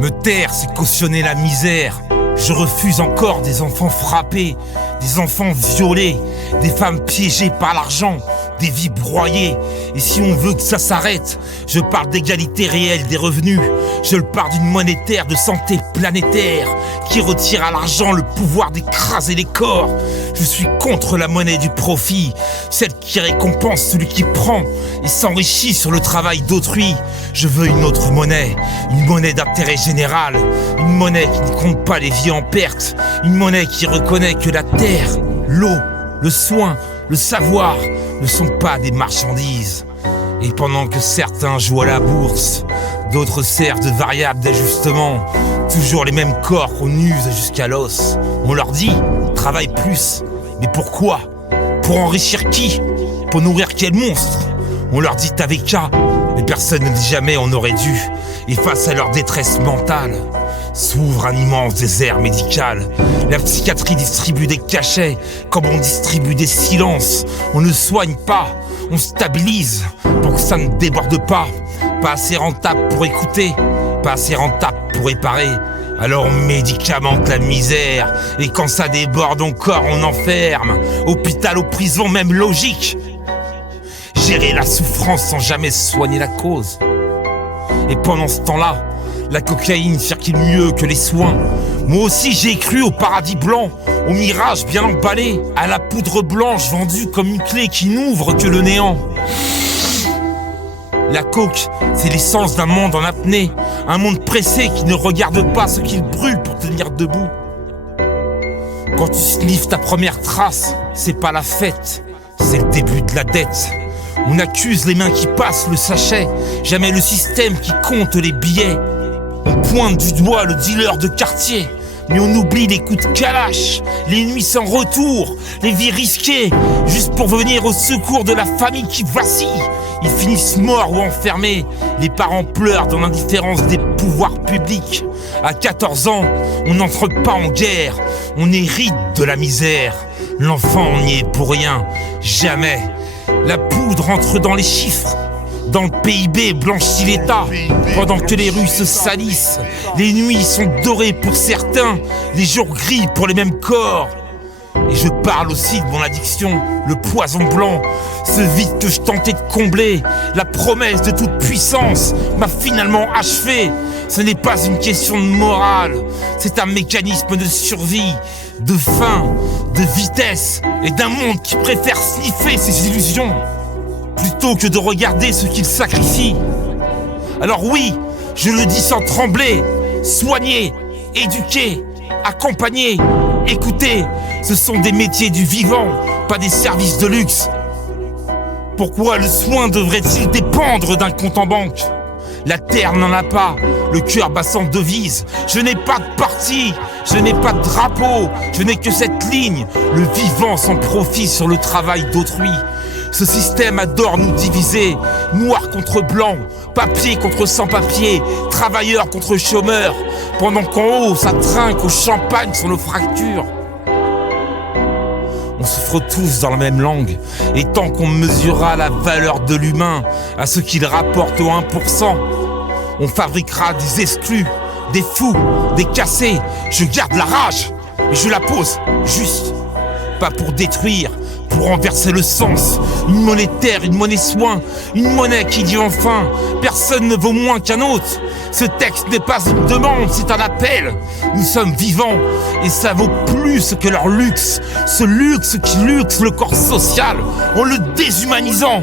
Me taire, c'est cautionner la misère. Je refuse encore des enfants frappés, des enfants violés, des femmes piégées par l'argent, des vies broyées. Et si on veut que ça s'arrête, je parle d'égalité réelle des revenus. Je parle d'une monétaire de santé planétaire qui retire à l'argent le pouvoir d'écraser les corps. Je suis contre la monnaie du profit, celle qui récompense celui qui prend et s'enrichit sur le travail d'autrui. Je veux une autre monnaie, une monnaie d'intérêt général, une monnaie qui ne compte pas les vies en perte, une monnaie qui reconnaît que la terre, l'eau, le soin, le savoir ne sont pas des marchandises. Et pendant que certains jouent à la bourse, d'autres servent de variable d'ajustement. Toujours les mêmes corps qu'on use jusqu'à l'os. On leur dit, travaille plus. Mais pourquoi? Pour enrichir qui? Pour nourrir quel monstre? On leur dit t'avais qu'à, mais personne ne dit jamais on aurait dû. Et face à leur détresse mentale, s'ouvre un immense désert médical. La psychiatrie distribue des cachets, comme on distribue des silences. On ne soigne pas, on stabilise, pour que ça ne déborde pas. Pas assez rentable pour écouter, pas assez rentable pour réparer. Alors on médicamente la misère, et quand ça déborde encore on enferme. Hôpital ou prison, même logique. Gérer la souffrance sans jamais soigner la cause. Et pendant ce temps-là, la cocaïne circule mieux que les soins. Moi aussi j'ai cru au paradis blanc, au mirage bien emballé, à la poudre blanche vendue comme une clé qui n'ouvre que le néant. La coke, c'est l'essence d'un monde en apnée, un monde pressé qui ne regarde pas ce qu'il brûle pour tenir debout. Quand tu sniffes ta première trace, c'est pas la fête, c'est le début de la dette. On accuse les mains qui passent le sachet, jamais le système qui compte les billets. On pointe du doigt le dealer de quartier, mais on oublie les coups de calache, les nuits sans retour, les vies risquées, juste pour venir au secours de la famille qui vacille. Ils finissent morts ou enfermés, les parents pleurent dans l'indifférence des pouvoirs publics. À 14 ans, on n'entre pas en guerre, on hérite de la misère. L'enfant, on n'y est pour rien, jamais. La poudre entre dans les chiffres. Dans le PIB blanchit l'État, pendant que les rues se salissent. Les nuits sont dorées pour certains, les jours gris pour les mêmes corps. Et je parle aussi de mon addiction, le poison blanc, ce vide que je tentais de combler. La promesse de toute puissance m'a finalement achevé. Ce n'est pas une question de morale, c'est un mécanisme de survie, de faim, de vitesse et d'un monde qui préfère sniffer ses illusions plutôt que de regarder ce qu'il sacrifie. Alors oui, je le dis sans trembler, soigner, éduquer, accompagner, écouter, ce sont des métiers du vivant, pas des services de luxe. Pourquoi le soin devrait-il dépendre d'un compte en banque? La terre n'en a pas, le cœur bat sans devise. Je n'ai pas de parti, je n'ai pas de drapeau, je n'ai que cette ligne. Le vivant s'en profite sur le travail d'autrui. Ce système adore nous diviser, noir contre blanc, papier contre sans-papier, travailleur contre chômeur, pendant qu'en haut ça trinque au champagne sur nos fractures. On souffre tous dans la même langue, et tant qu'on mesurera la valeur de l'humain à ce qu'il rapporte au 1%, on fabriquera des exclus, des fous, des cassés. Je garde la rage, et je la pose juste, pas pour détruire, pour renverser le sens. Une monnaie terre, une monnaie soin, une monnaie qui dit enfin personne ne vaut moins qu'un autre. Ce texte n'est pas une demande, c'est un appel. Nous sommes vivants et ça vaut plus que leur luxe. Ce luxe qui luxe le corps social en le déshumanisant.